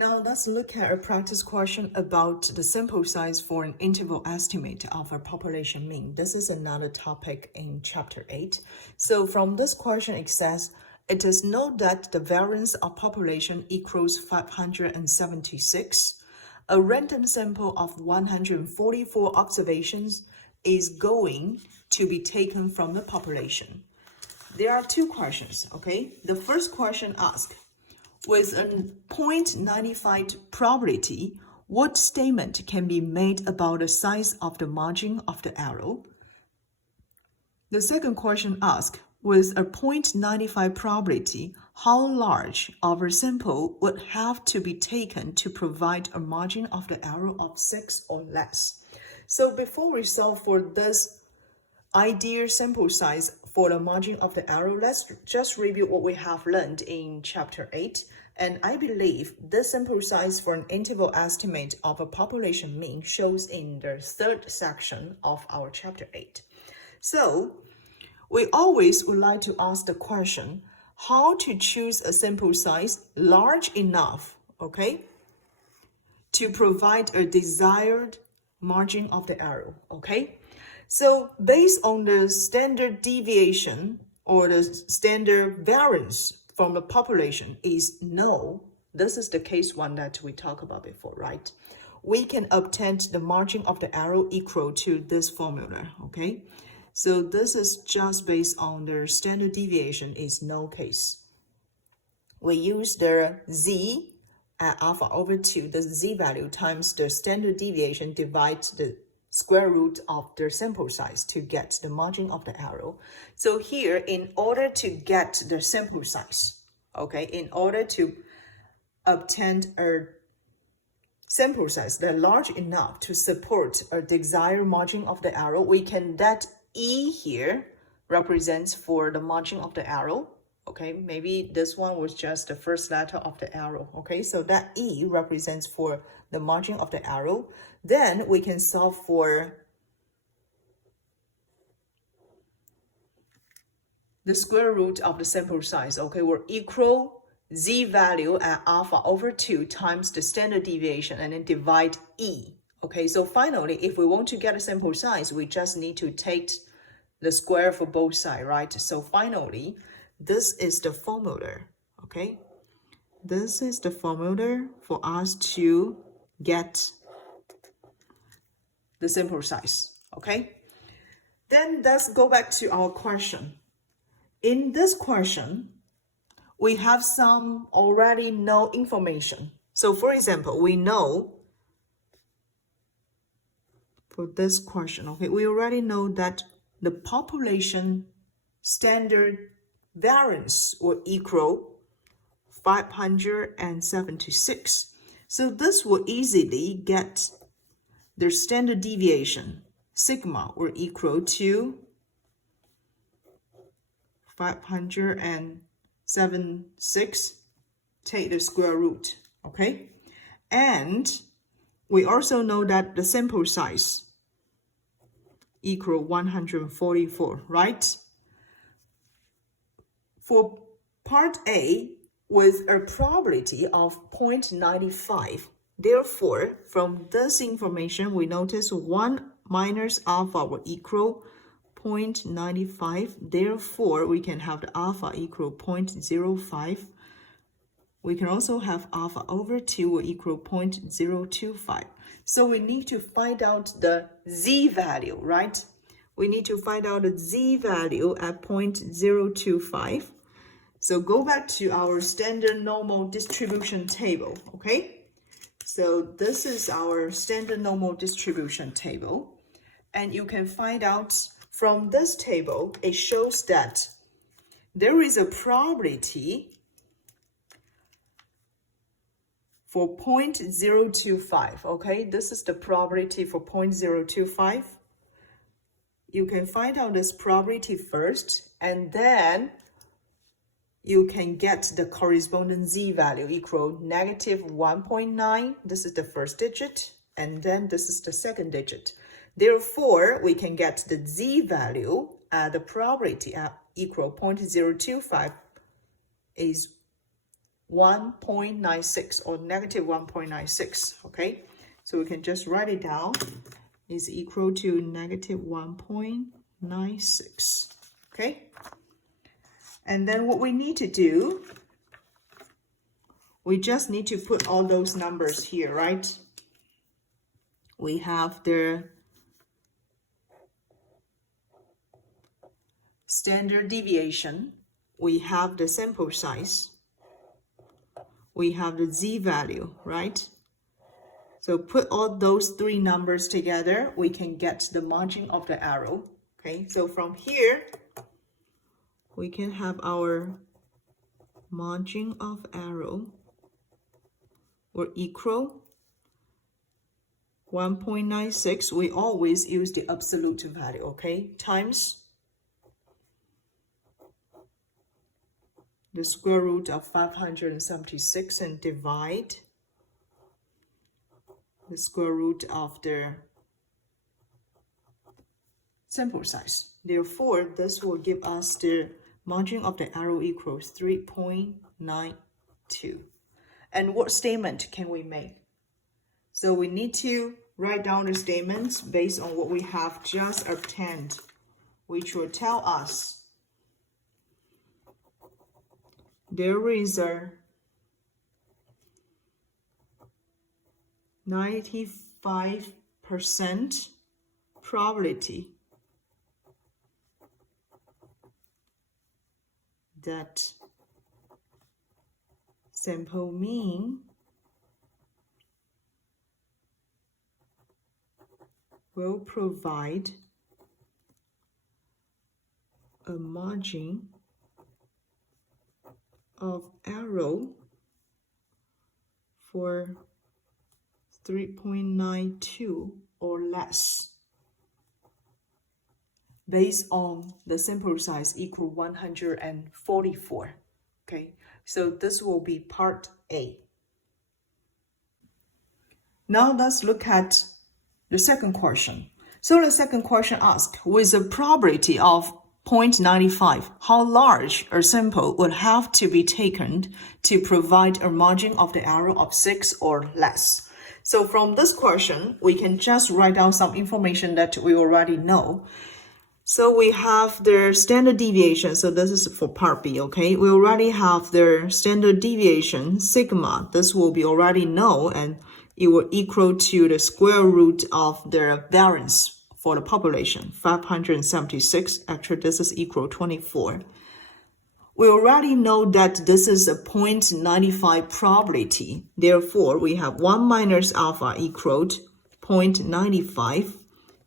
Now let's look at a practice question about the sample size for an interval estimate of a population mean. This is another topic in chapter 8. So from this question it says, it is known that the variance of population equals 576. A random sample of 144 observations is going to be taken from the population. There are two questions, okay? The first question asks, with a 0.95 probability, what statement can be made about the size of the margin of the error? The second question asks, with a 0.95 probability, how large of a sample would have to be taken to provide a margin of the error of 6 or less? So before we solve for this ideal sample size for the margin of the error, let's just review what we have learned in chapter 8. And I believe this sample size for an interval estimate of a population mean shows in the third section of our chapter 8. So we always would like to ask the question, how to choose a sample size large enough, okay, to provide a desired margin of the error, okay? So based on the standard deviation or the standard variance from the population is no, this is the case one that we talked about before, right? We can obtain the margin of the error equal to this formula, okay? So this is just based on the standard deviation is no case. We use the z at alpha over 2, the z value times the standard deviation divides the square root of the sample size to get the margin of the error. So here, in order to get the sample size, okay, in order to obtain a sample size that large enough to support a desired margin of the error, we can that E here represents for the margin of the error. Okay, maybe this one was just the first letter of the arrow. Okay, so that E represents for the margin of the arrow. Then we can solve for the square root of the sample size. Okay, we're equal Z value at alpha over 2 times the standard deviation and then divide E. Okay, so finally, if we want to get a sample size, we just need to take the square for both sides, right? So finally, this is the formula, okay? This is the formula for us to get the sample size, okay? Then let's go back to our question. In this question, we have some already known information. So for example, we know for this question, okay, we already know that the population standard variance will equal 576. So this will easily get the standard deviation. Sigma will equal to 576, take the square root, okay? And we also know that the sample size equal 144, right? For part A, with a probability of 0.95, therefore, from this information, we notice 1 minus alpha will equal 0.95. Therefore, we can have the alpha equal 0.05. We can also have alpha over 2 will equal 0.025. So we need to find out the z value, right? We need to find out the z value at 0.025. So go back to our standard normal distribution table, okay? So this is our standard normal distribution table. And you can find out from this table, it shows that there is a probability for 0.025, okay? This is the probability for 0.025. You can find out this probability first, and then you can get the corresponding z value equal negative 1.9. This is the first digit, and then this is the second digit. Therefore, we can get the z value the probability equal 0.025 is 1.96 or negative 1.96, okay? So we can just write it down, is equal to negative 1.96, okay? And then what we need to do, we just need to put all those numbers here, right? We have the standard deviation, we have the sample size, we have the z-value, right? So put all those three numbers together, we can get the margin of the error, okay? So from here, we can have our margin of error will equal 1.96. We always use the absolute value, okay? Times the square root of 576 and divide the square root of the sample size. Therefore, this will give us the margin of the error equals 3.92. And what statement can we make? So we need to write down the statements based on what we have just obtained, which will tell us there is a 95% probability that sample mean will provide a margin of error for 3.92 or less based on the sample size equal 144. Okay, so this will be part A. Now let's look at the second question. So the second question asks, with a probability of 0.95, how large a sample would have to be taken to provide a margin of the error of 6 or less? So from this question, we can just write down some information that we already know. So we have the standard deviation. So this is for part B, okay? We already have the standard deviation, sigma. This will be already known, and it will equal to the square root of the variance for the population, 576. Actually, this is equal 24. We already know that this is a 0.95 probability. Therefore, we have 1 minus alpha equaled 0.95.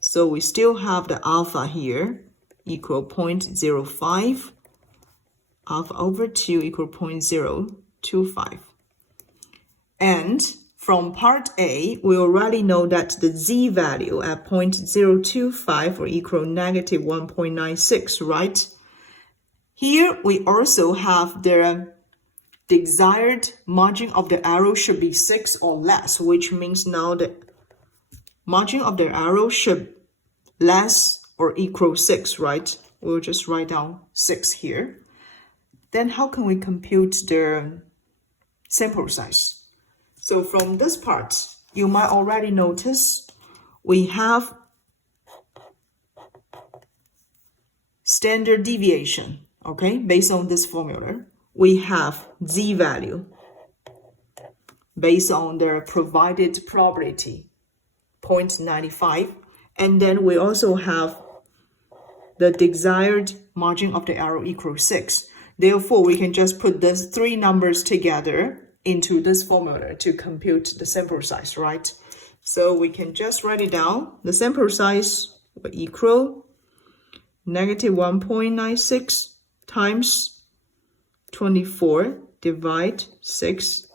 So we still have the alpha here equal 0.05. Alpha over 2 equal 0.025. And from part A, we already know that the z-value at 0.025 will equal negative 1.96, right? Here, we also have the desired margin of the error should be 6 or less, which means now the margin of the error should less or equal 6, right? We'll just write down 6 here. Then how can we compute the sample size? So from this part, you might already notice we have standard deviation, okay? Based on this formula, we have z-value based on the provided probability, 0.95. And then we also have the desired margin of the error equals 6. Therefore, we can just put these three numbers together into this formula to compute the sample size, right? So we can just write it down. The sample size will equal negative 1.96 times 24 divide 6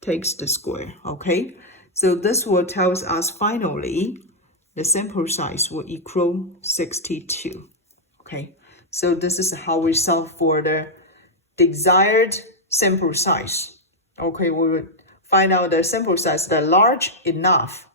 takes the square, okay? So this will tell us finally the sample size will equal 62, okay? So this is how we solve for the desired sample size. Okay, we would find out the sample size that large enough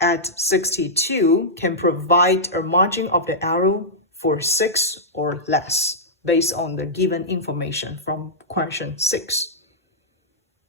at 62 can provide a margin of the error for 6 or less. based on the given information from question 6.